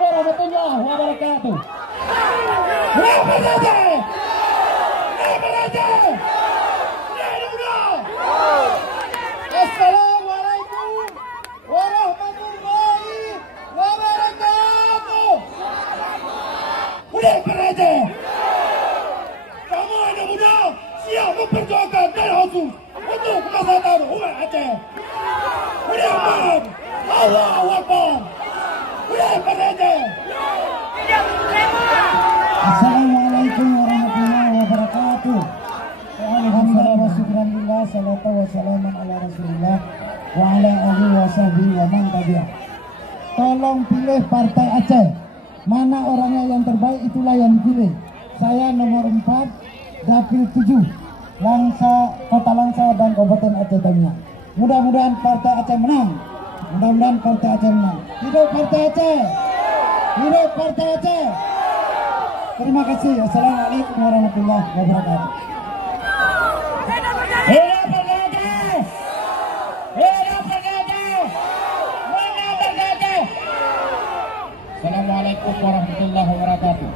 warahmatullahi wabarakatuh. Rapat aja. Assalamualaikum warahmatullahi wabarakatuh. Udah aja. Kamu anak muda siap memperjuangkan darah khusus untuk kemaslahatan umat Aceh. Udah aman. Allahu Akbar. Udah aja. Assalamualaikum warahmatullahi wabarakatuh. Alhamdulillah wa syukurillah, salatu wassalamu ala rasulillah wa ala alihi wa sahbihi wa man tabi'ah. Tolong pilih Partai Aceh. Mana orangnya yang terbaik itulah yang dipilih. Saya nomor 4, Dapil 7, Kota Langsa dan Kabupaten Aceh Tamiang. Mudah-mudahan Partai Aceh menang. Mudah-mudahan Partai Aceh menang. Hidup Partai Aceh. Hidup Partai Aceh. Terima kasih. Assalamualaikum warahmatullahi wabarakatuh. Hidup Partai Aceh. Hidup Partai Aceh. Menang Partai Aceh. Assalamualaikum warahmatullahi wabarakatuh.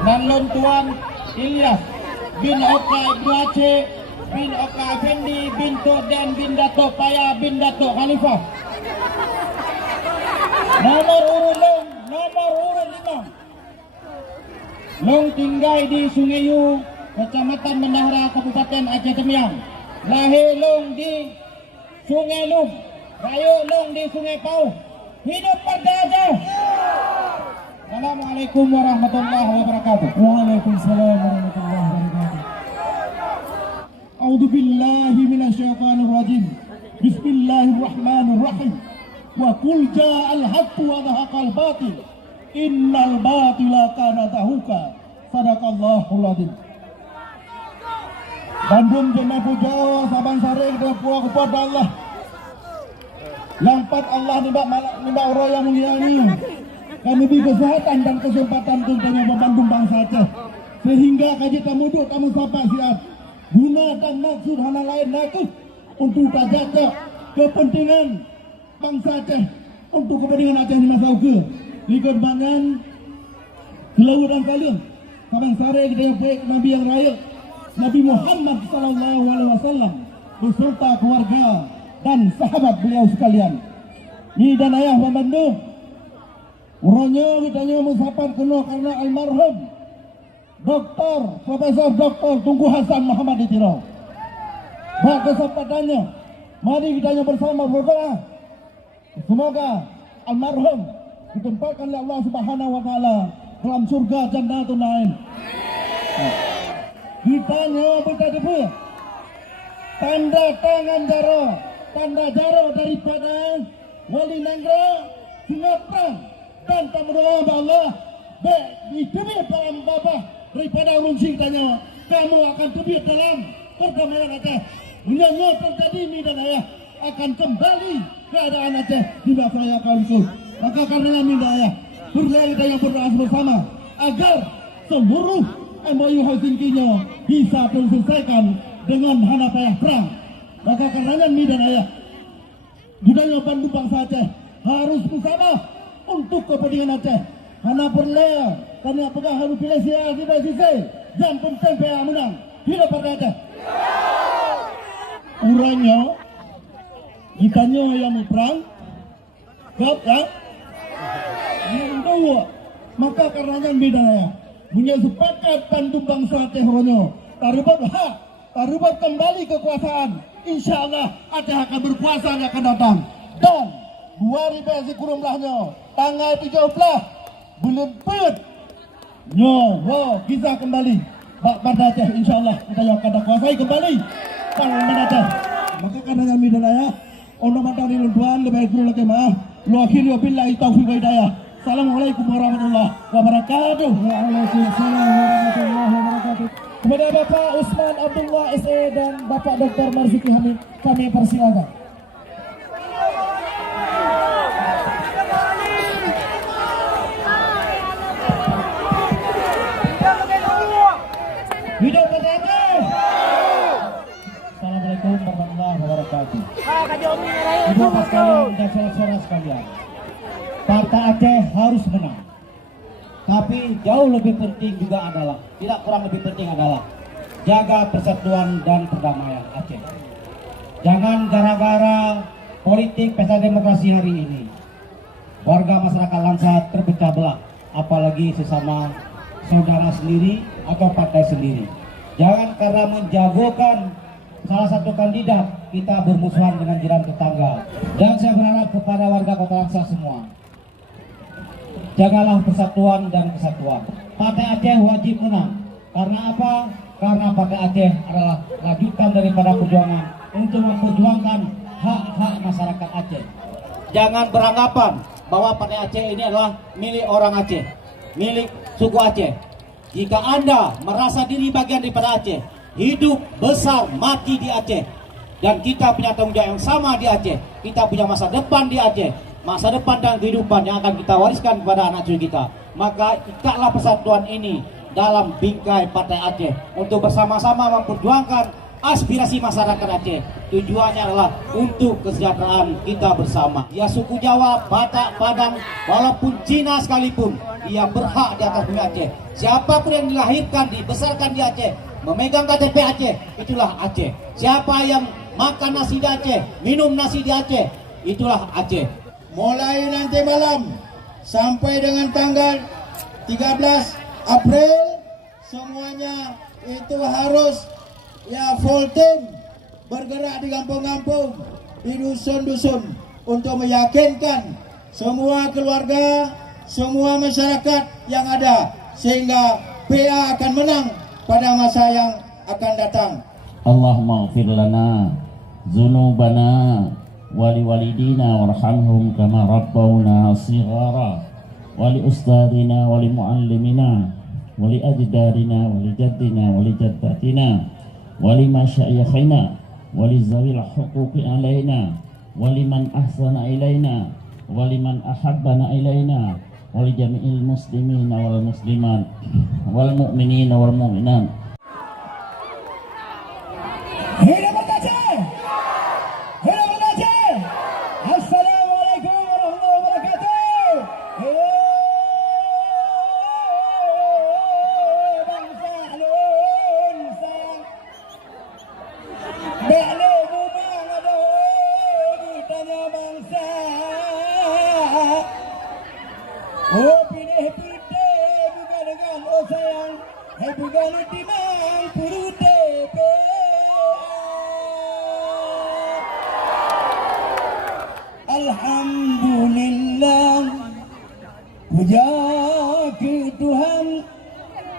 Namlon Tuan Ilyas bin Oka Ibnu Aceh bin Oka Effendi bin Toden bin Dato Paya bin Dato Khalifah. Nomor urut 5. Long tinggal di Sungai Yu, Kecamatan Mendahara, Kabupaten Aceh Tamiang. Lahir long di Sungai Lum, raya long di Sungai Pau. Hidup Partai Aceh. Assalamualaikum warahmatullahi wabarakatuh. Waalaikumsalam warahmatullahi wabarakatuh. A'udzu billahi minasyaitonir rajim. Bismillahirrahmanirrahim. Wa qul ja'al haqqu wa dhahaqal batil. Innal batila kana zahuqa. Sadaqallahul adzim. Bandung Jenah Pujawa Sabang Sari kita puas kepada Allah. Lampat Allah nimba orang yang mulia ini. Kami beri kesehatan dan kesempatan tentunya Bandung bangsa Aceh. Sehingga kaji tamudu kamu sapa siap. Guna dan maksud hal lain nakut untuk tajaka kepentingan bangsa Aceh, untuk kepentingan Aceh di masa uke. Ikut bangan Selalu dan kalian Sabang Sari kita yang baik Nabi yang raya Nabi Muhammad SAW beserta keluarga dan sahabat beliau sekalian. Ni dan ayah membantu. Urangnya kitanya mensapat kena karena almarhum Dr. Profesor Dr. Tunku Hasan Muhammad Itirau. Bak kesempatannya, mari kitanya bersama berdoa. Semoga almarhum ditempatkan oleh Allah Subhanahu wa taala dalam surga Jannatul Naim. Kitanya bertanya tanda tangan jaro, tanda jaro daripada Wali Nangro, Singapura dan berdoa kepada Allah. Ditubit dalam babah daripada urunsi tanya, kamu akan tubit dalam perdamaian Aceh. Dunia terjadi ni dan ayah akan kembali keadaan Aceh di masa yang akan ikut. Maka karena minta ayah berlari kita yang berdoa bersama agar seluruh MOU Helsinki-nya bisa terselesaikan dengan hana payah perang. Maka karena minta ayah budaya Bandung bangsa Aceh harus bersama untuk kepentingan Aceh. Hana berlea karena apakah harus pilih siapa di sisi jam penting payah menang. Hidup Partai Aceh. Urangnya ikannya yang perang kap ya yang kedua maka karenanya beda ya punya sepakat Bandung bangsa Aceh ronyo tarubat hak tarubat kembali kekuasaan insyaallah Aceh akan berkuasa yang akan datang dan 2000 kurumlahnya tanggal 13 bulan Pet nyo kisah kembali Partai Aceh insyaallah kita yang akan kuasai kembali Partai Aceh. Maka karena kami dan ayah ono matang tuan lebih kurang lagi maaf lu akhiri wabillahi taufiq wa hidayah. Assalamualaikum warahmatullahi wabarakatuh. Waalaikumsalam warahmatullahi wabarakatuh. Kepada Bapak Usman Abdullah SE dan Bapak Dr. Marzuki Hamid kami persilakan. Hidup Partai Aceh. Assalamualaikum warahmatullahi wabarakatuh. Ibu bapak sekalian dan saudara sekalian. Partai Aceh harus menang. Tapi jauh lebih penting juga adalah, tidak kurang lebih penting adalah jaga persatuan dan perdamaian Aceh. Jangan gara-gara politik pesta demokrasi hari ini warga masyarakat Langsa terpecah belah, apalagi sesama saudara sendiri atau partai sendiri. Jangan karena menjagokan salah satu kandidat kita bermusuhan dengan jiran tetangga. Dan saya berharap kepada warga Kota Langsa semua, jagalah persatuan dan kesatuan. Partai Aceh wajib menang. Karena apa? Karena Partai Aceh adalah lanjutan daripada perjuangan untuk memperjuangkan hak-hak masyarakat Aceh. Jangan beranggapan bahwa Partai Aceh ini adalah milik orang Aceh, milik suku Aceh. Jika Anda merasa diri bagian daripada Aceh, hidup, besar, mati di Aceh, dan kita punya tanggung jawab yang sama di Aceh, kita punya masa depan di Aceh, masa depan dan kehidupan yang akan kita wariskan kepada anak cucu kita, maka ikatlah persatuan ini dalam bingkai Partai Aceh untuk bersama-sama memperjuangkan aspirasi masyarakat Aceh. Tujuannya adalah untuk kesejahteraan kita bersama. Ya suku Jawa, Batak, Padang, walaupun Cina sekalipun, ia berhak di atas bumi Aceh. Siapapun yang dilahirkan, dibesarkan di Aceh, memegang KTP Aceh, itulah Aceh. Siapa yang makan nasi di Aceh, minum nasi di Aceh, itulah Aceh. Mulai nanti malam sampai dengan tanggal 13 April semuanya itu harus full team bergerak di kampung-kampung, di dusun-dusun untuk meyakinkan semua keluarga, semua masyarakat yang ada sehingga PA akan menang pada masa yang akan datang. Allahumma ighfir lana dzunubana wali walidina warhamhum kama rabbawna shighara wali ustadina wali muallimina wali ajdadina wali jaddina wali jaddatina wali masyayikhina wali zawil huquqi alaina wali man ahsana ilaina wali man ahabbana ilaina wali jami'il muslimina wal muslimat wal mu'minina wal mu'minat. Hidup Aceh! Hidup Aceh! Assalamualaikum warahmatullahi wabarakatuh. Bangsa alun sayang, balik bumang aduh, ditanya bangsa. Oh pilih putih bukan dengan oh sayang, bukan timang putih. Alhamdulillah, puja ke Tuhan,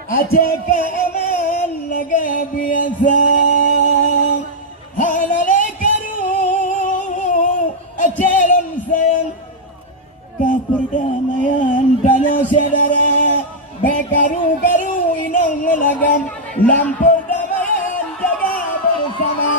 Aceh ke aman laga biasa. Halalai karu Aceh lon sayang, ke perdamaian tanya saudara, bekaru-karu inong lagam, lampu damaian jaga bersama.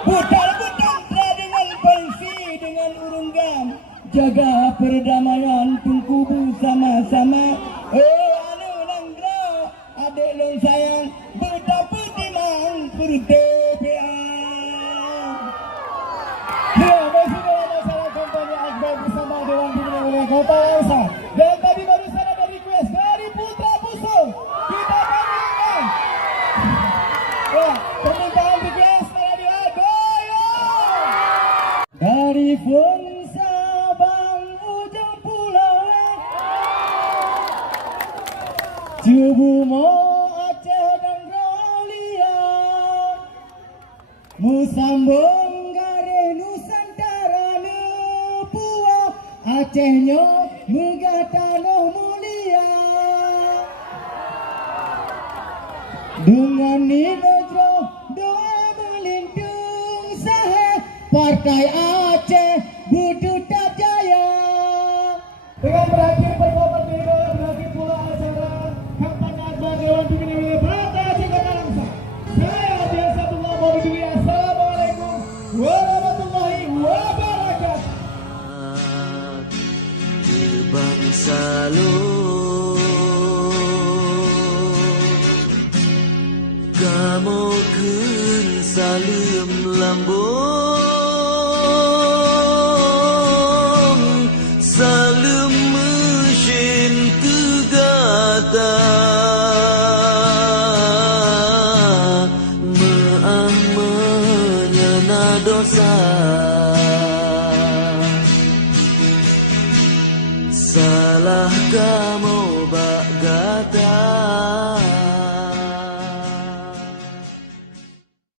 Putar-putar dengan pensi dengan urunggam, jaga perdamaian tungku bersama-sama. Oh anu langgro adik lon sayang, betapa timang berdepian. Ya bersama masalah kampanye akbar bersama Dewan Pimpinan Wilayah Kota Langsa. Dan tadi barusan ada request dari Putra Puso, kita panggilkan. Ya permintaan request dari pun Sabang ujung pulau Cubumo Aceh dan Rolia Musambung Gare Nusantara Nepua Acehnya Megatano mulia dengan nilai doa melindung sahih Partai Aceh Buduta Jaya. Dengan berakhir pertemuan ini, berakhir pula acara kampanye akbar Dewan Pimpinan Wilayah Partai Aceh Kota Langsa. Saya Abdullah Maulidi. Assalamualaikum warahmatullahi wabarakatuh. Bangsa lu kamu kun salim lambung dosa, salah kamu bak gata.